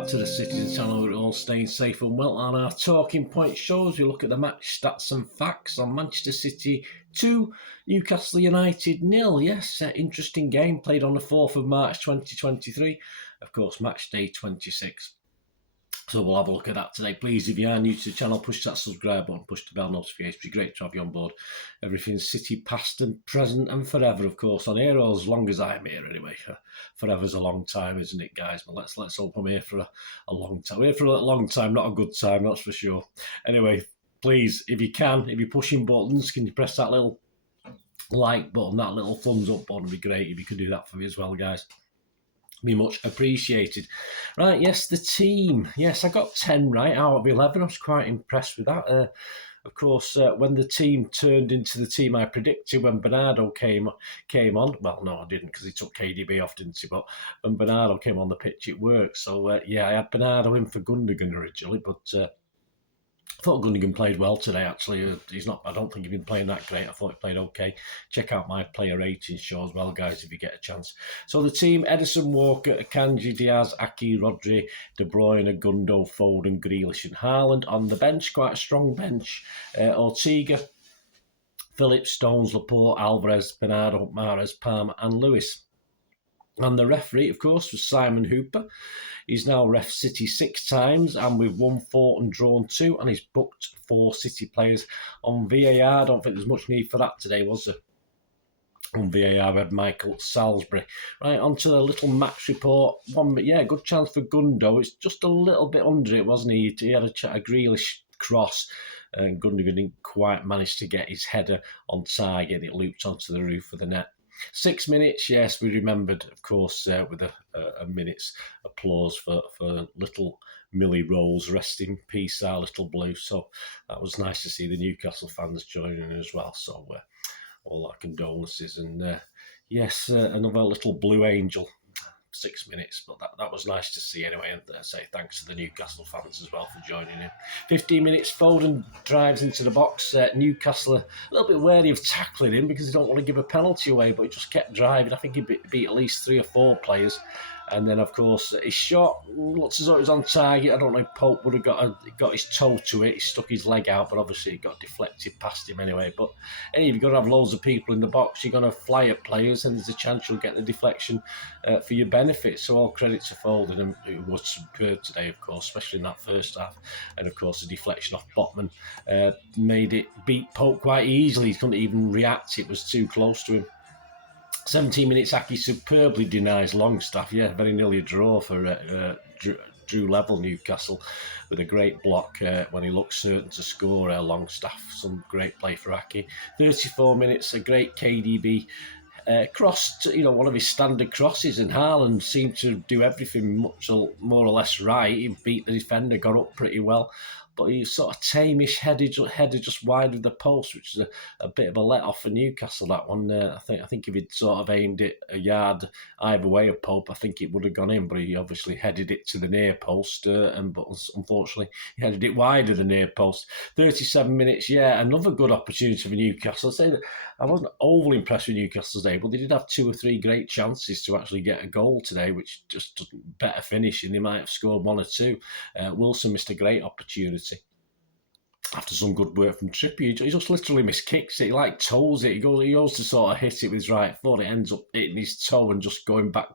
back to the Citytilidie channel. We're all staying safe and well on our talking point shows. We look at the match stats and facts on Manchester City 2, Newcastle United 0. Yes, interesting game played on the 4th of March 2023. Of course, match day 26. So we'll have a look at that today. Please, if you are new to the channel, push that subscribe button, push the bell notification. It'd be great to have you on board. Everything's City past and present and forever, of course, on here, or as long as I'm here anyway. Forever's a long time, isn't it, guys? But let's hope I'm here for a long time. We're here for a long time, not a good time, that's for sure. Anyway, please, if you can, if you're pushing buttons, can you press that little like button, that little thumbs up button? Would be great if you could do that for me as well, guys. Be much appreciated. Right, yes, the team. Yes, I got 10 right out of 11. I was quite impressed with that. Of course, when the team turned into the team I predicted when Bernardo came on, well, no, I didn't because he took KDB off, didn't he? But when Bernardo came on the pitch, it worked. So, yeah, I had Bernardo in for Gundogan originally, but I thought Gundogan played well today, actually. He's not. I don't think he's been playing that great. I thought he played okay. Check out my player rating show as well, guys, if you get a chance. So the team: Ederson, Walker, Akanji, Diaz, Aki, Rodri, De Bruyne, Gundo, Foden, Grealish and Haaland. On the bench, quite a strong bench. Ortega, Phillips, Stones, Laporte, Alvarez, Bernardo, Mahrez, Palmer and Lewis. And the referee, of course, was Simon Hooper. He's now ref City 6 times, and we've won 4 and drawn 2, and he's booked 4 City players on VAR. I don't think there's much need for that today, was there? On VAR, we had Michael Salisbury. Right, on to the little match report. Good chance for Gundo. It's just a little bit under it, wasn't he? He had a Grealish cross, and Gundogan didn't quite manage to get his header on target. It looped onto the roof of the net. 6 minutes, yes, we remembered, of course, with a minute's applause for little Millie Rose. Rest in peace, our little blue. So that was nice to see the Newcastle fans joining as well. So all our condolences. And yes, another little blue angel. 6 minutes, but that was nice to see anyway, and say thanks to the Newcastle fans as well for joining in. 15 minutes, Foden drives into the box. Newcastle a little bit wary of tackling him because they don't want to give a penalty away, but he just kept driving. I think he beat at least 3 or 4 players. And then, of course, his shot looks as though it was on target. I don't know if Pope would have got his toe to it. He stuck his leg out, but obviously it got deflected past him anyway. But, hey, if you've got to have loads of people in the box, you're going to fly at players, and there's a chance you'll get the deflection for your benefit. So all credit to Foden, and who was superb today, of course, especially in that first half. And, of course, the deflection off Botman made it beat Pope quite easily. He couldn't even react. It was too close to him. 17 minutes, Aki superbly denies Longstaff. Yeah, very nearly a draw for Drew Level, Newcastle, with a great block when he looked certain to score. Longstaff, some great play for Aki. 34 minutes, a great KDB cross, one of his standard crosses, and Haaland seemed to do everything more or less right. He beat the defender, got up pretty well. But he sort of tamish headed just wide of the post, which is a bit of a let-off for Newcastle, that one. I think if he'd sort of aimed it a yard either way of Pope, I think it would have gone in, but he obviously headed it to the near post, but unfortunately he headed it wide of the near post. 37 minutes, yeah, another good opportunity for Newcastle. I'd say that I wasn't overly impressed with Newcastle today, but they did have 2 or 3 great chances to actually get a goal today, which just doesn't better finishing. They might have scored 1 or 2. Wilson missed a great opportunity after some good work from Trippier. He just literally miskicks it. He like toes it. He goes to sort of hit it with his right foot. It ends up hitting his toe and just going back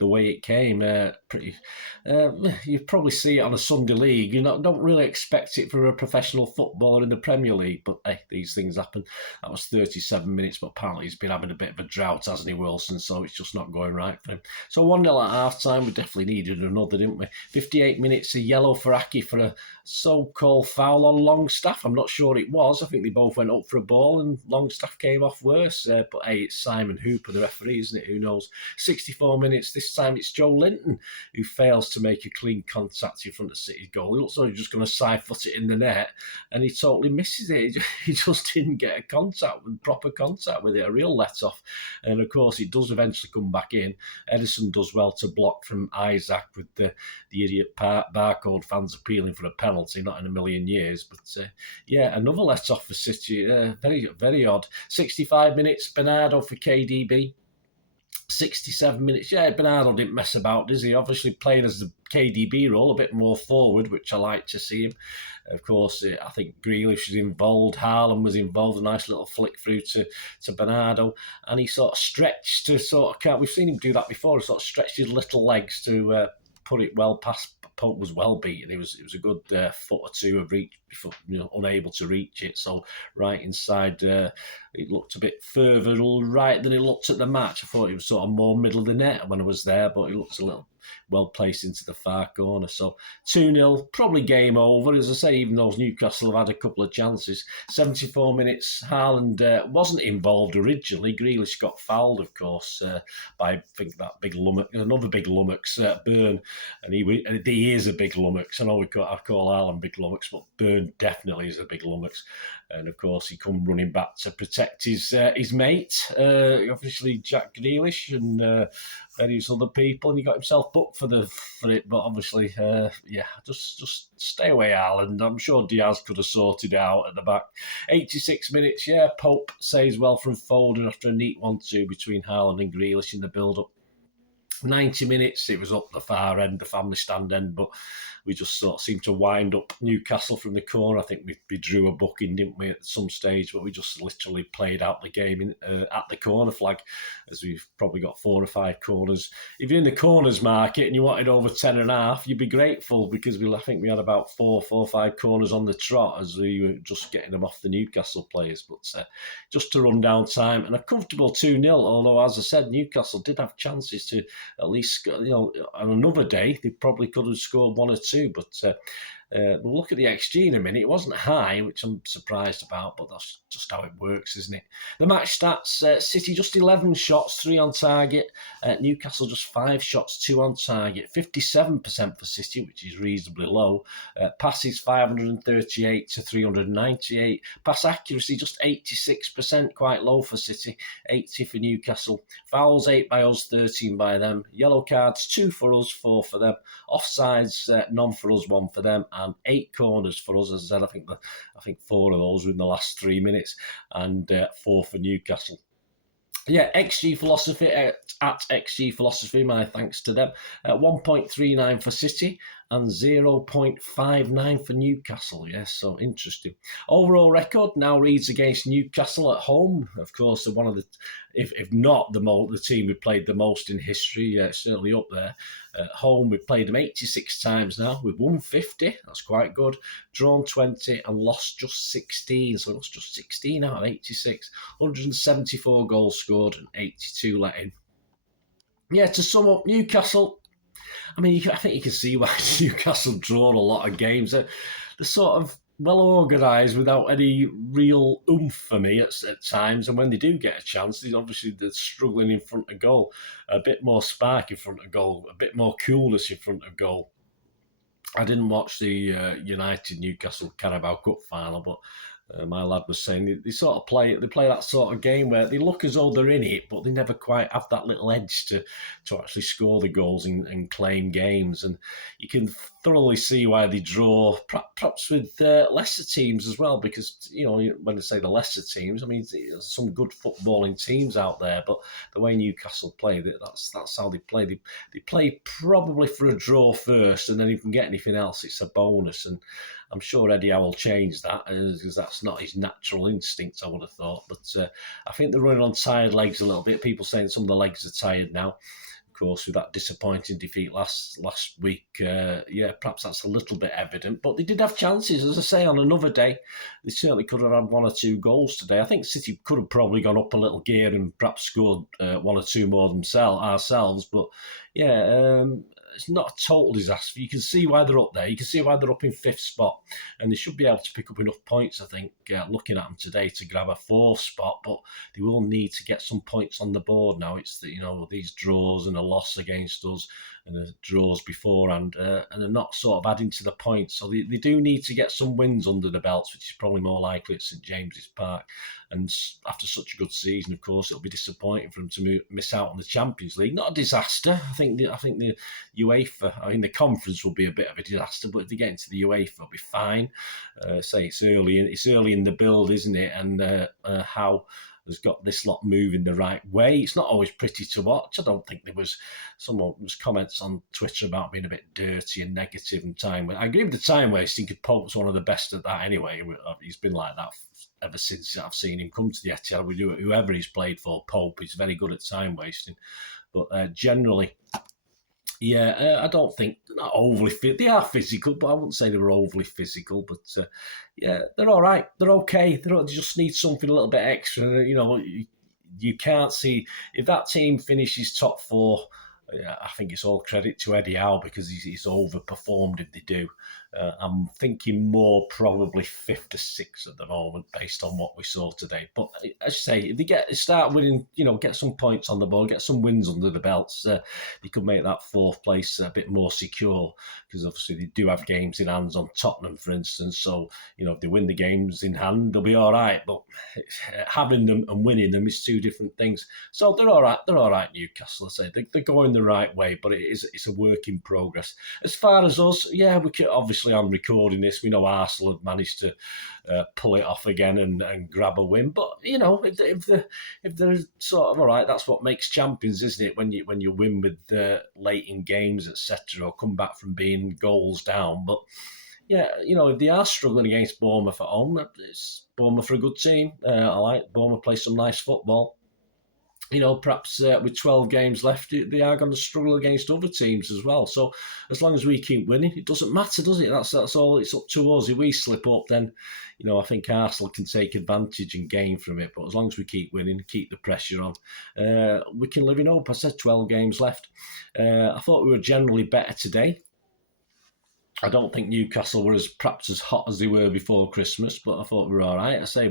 the way it came. You probably see it on a Sunday league. You don't really expect it for a professional footballer in the Premier League, but hey, these things happen. That was 37 minutes, but apparently he's been having a bit of a drought, hasn't he, Wilson? So it's just not going right for him. So 1-0 at half-time. We definitely needed another, didn't we? 58 minutes, a yellow for Aki for a so-called foul on Longstaff. I'm not sure it was. I think they both went up for a ball and Longstaff came off worse. But hey, it's Simon Hooper, the referee, isn't it? Who knows? 64 minutes. This time it's Joe Linton who fails to make a clean contact in front of City's goal. He looks like he's just going to side foot it in the net, and he totally misses it. He just didn't get a proper contact with it, a real let-off. And of course, it does eventually come back in. Ederson does well to block from Isaac, with the idiot Barcode fans appealing for a penalty, not in a million years. But yeah, another let-off for City. Very, very odd. 65 minutes, Bernardo for KDB. 67 minutes. Yeah, Bernardo didn't mess about, does he? Obviously playing as the KDB role, a bit more forward, which I like to see him. Of course, I think Grealish was involved. Haaland was involved. A nice little flick through to Bernardo. And he sort of stretched to sort of... We've seen him do that before. He sort of stretched his little legs to put it well past. Pope was well beaten. It was a good foot or two of reach before, unable to reach it. So right inside, it looked a bit further right than it looked at the match. I thought it was sort of more middle of the net when I was there, but it looks a little well placed into the far corner. So 2-0, probably game over. As I say, even though Newcastle have had a couple of chances. 74 minutes, Haaland wasn't involved originally. Grealish got fouled, of course, by, I think, that big lummox, another big lummox, Burn. And he is a big lummox. I know I call Haaland big lummox, but Burn definitely is a big lummox. And of course, he come running back to protect his mate, obviously Jack Grealish and various other people, and he got himself booked for it. But obviously, just stay away, Haaland. I'm sure Diaz could have sorted it out at the back. 86 minutes, Pope saves well from Foden after a neat 1-2 between Haaland and Grealish in the build-up. 90 minutes, it was up the far end, the family stand end, but we just sort of seemed to wind up Newcastle from the corner. I think we drew a booking, didn't we, at some stage, but we just literally played out the game at the corner flag, as we've probably got 4 or 5 corners. If you're in the corners market and you wanted over 10.5, you'd be grateful, because I think we had about 4 or 5 corners on the trot as we were just getting them off the Newcastle players. But just to run down time, and a comfortable 2-0, although, as I said, Newcastle did have chances to at least, on another day, they probably could have scored 1 or 2, but we'll look at the XG in a minute. It wasn't high, which I'm surprised about, but that's just how it works, isn't it? The match stats, City just 11 shots, 3 on target. Newcastle just 5 shots, 2 on target. 57% for City, which is reasonably low. Passes 538 to 398. Pass accuracy just 86%, quite low for City. 80 for Newcastle. Fouls 8 by us, 13 by them. Yellow cards 2 for us, 4 for them. Offsides, none for us, 1 for them. And 8 corners for us. As I said, I think 4 of those were in the last 3 minutes, and 4 for Newcastle. XG Philosophy at XG Philosophy, my thanks to them. 1.39 for City and 0.59 for Newcastle. Yes, so interesting. Overall record now reads against Newcastle at home. Of course, they're one of the, if not the team we played the most in history. Certainly up there. At home, we've played them 86 times now. We've won 50. That's quite good. Drawn 20 and lost just 16. So that's just 16 out of 86. 174 goals scored and 82 let in. To sum up, Newcastle, I think you can see why Newcastle drawn a lot of games. They're sort of well organised without any real oomph for me at times. And when they do get a chance, they're struggling in front of goal. A bit more spark in front of goal, a bit more coolness in front of goal. I didn't watch the United-Newcastle Carabao Cup final, but my lad was saying they sort of play that sort of game where they look as though they're in it, but they never quite have that little edge to actually score the goals and claim games. And you can thoroughly see why they draw, perhaps with lesser teams as well, because when I say the lesser teams, I mean there's some good footballing teams out there, but the way Newcastle play, that's how they play. They play probably for a draw first, and then if you can get anything else, it's a bonus. And I'm sure Eddie Howe will change that, because that's not his natural instinct, I would have thought. But I think they're running on tired legs a little bit. People saying some of the legs are tired now. Of course, with that disappointing defeat last week, perhaps that's a little bit evident. But they did have chances, as I say, on another day. They certainly could have had 1 or 2 goals today. I think City could have probably gone up a little gear and perhaps scored 1 or 2 more ourselves. But it's not a total disaster. You can see why they're up there. You can see why they're up in 5th spot. And they should be able to pick up enough points, I think, looking at them today, to grab a 4th spot. But they will need to get some points on the board now. It's these draws and a loss against us and the draws beforehand, and they're not sort of adding to the points. So they do need to get some wins under the belts, which is probably more likely at St James's Park. And after such a good season, of course, it'll be disappointing for them to miss out on the Champions League. Not a disaster. I think the UEFA, the conference will be a bit of a disaster, but if they get into the UEFA, it'll be fine. It's early in the build, isn't it? And how has got this lot moving the right way. It's not always pretty to watch. I don't think there was comments on Twitter about being a bit dirty and negative and time. I agree with the time wasting. Pope's one of the best at that anyway. He's been like that ever since I've seen him come to the Etihad. We do it, whoever he's played for. Pope, he's very good at time wasting, but generally. Yeah, I don't think they're not overly fit. They are physical, but I wouldn't say they were overly physical. But yeah, they're all right. They're okay. They just need something a little bit extra. You can't see if that team finishes top four. I think it's all credit to Eddie Howe because he's overperformed if they do. I'm thinking more probably 5th to 6th at the moment based on what we saw today. But as I say, if they start winning, get some points on the board, get some wins under the belts, they could make that 4th place a bit more secure because obviously they do have games in hands on Tottenham, for instance. So, if they win the games in hand, they'll be all right. But having them and winning them is two different things. So they're all right. They're all right, Newcastle. I say they're going the right way, but it's a work in progress. As far as us, yeah, we could obviously. I'm recording this. We know Arsenal have managed to pull it off again and grab a win. But if they're sort of all right, that's what makes champions, isn't it? When you win with late in games, etc., or come back from being goals down. But yeah, if they are struggling against Bournemouth at home, Bournemouth are a good team. I like Bournemouth play some nice football. Perhaps with 12 games left, they are going to struggle against other teams as well. So as long as we keep winning, it doesn't matter, does it? That's all. It's up to us. If we slip up, then, I think Arsenal can take advantage and gain from it. But as long as we keep winning, keep the pressure on, we can live in hope. I said 12 games left. I thought we were generally better today. I don't think Newcastle were perhaps as hot as they were before Christmas, but I thought we were all right. I say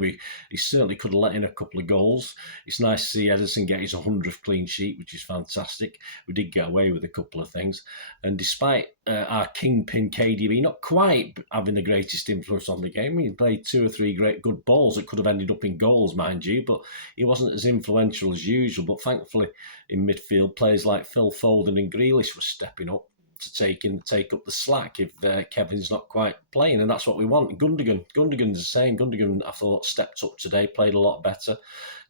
he certainly could have let in a couple of goals. It's nice to see Ederson get his 100th clean sheet, which is fantastic. We did get away with a couple of things. And despite our kingpin KDB not quite having the greatest influence on the game, he played 2 or 3 great good balls that could have ended up in goals, mind you, but he wasn't as influential as usual. But thankfully, in midfield, players like Phil Foden and Grealish were stepping up to take up the slack if Kevin's not quite playing, and that's what we want. Gundogan's the same. Gundogan, I thought, stepped up today, played a lot better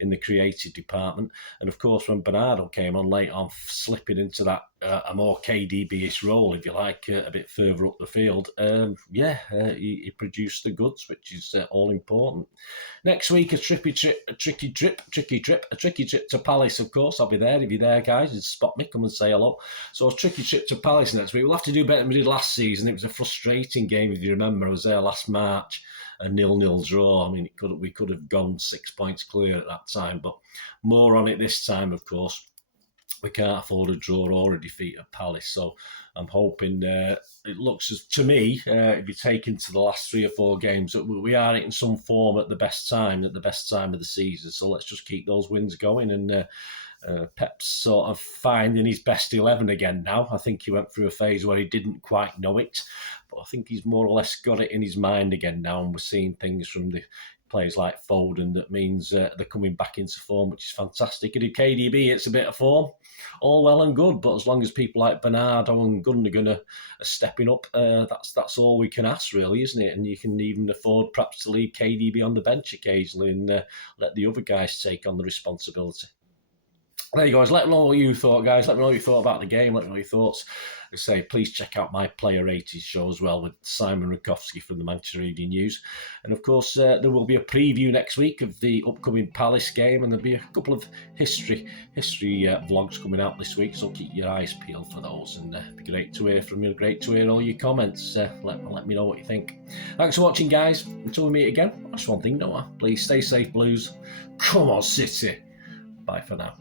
in the creative department, and of course when Bernardo came on late on, slipping into that a more KDB-ish role, if you like, a bit further up the field, he produced the goods, which is all important. Next week, a tricky trip to Palace, of course. I'll be there. If you're there, guys, just spot me, come and say hello. So a tricky trip to Palace next week. We'll have to do better than we did last season. It was a frustrating game, if you remember. I was there last March, a 0-0 draw. I mean, we could have gone 6 points clear at that time, but more on it this time, of course. We can't afford a draw or a defeat at Palace. So I'm hoping it looks to me, if you take into the last 3 or 4 games, that we are in some form at the best time of the season. So let's just keep those wins going. And Pep's sort of finding his best 11 again now. I think he went through a phase where he didn't quite know it, but I think he's more or less got it in his mind again now. And we're seeing things from the players like Foden that means they're coming back into form, which is fantastic. And if KDB hits a bit of form, all well and good, but as long as people like Bernardo and Gundogan are stepping up, that's all we can ask, really, isn't it? And you can even afford perhaps to leave KDB on the bench occasionally and let the other guys take on the responsibility. There you go. Let me know what you thought, guys. Let me know what you thought about the game. Let me know your thoughts. I say, please check out my Player Rated show as well with Simon Rakowski from the Manchester Evening News. And of course, there will be a preview next week of the upcoming Palace game, and there'll be a couple of history vlogs coming out this week. So keep your eyes peeled for those. And it'd be great to hear from you. Great to hear all your comments. Let me know what you think. Thanks for watching, guys. Until we meet again, that's one thing, don't I? Please stay safe, Blues. Come on, City. Bye for now.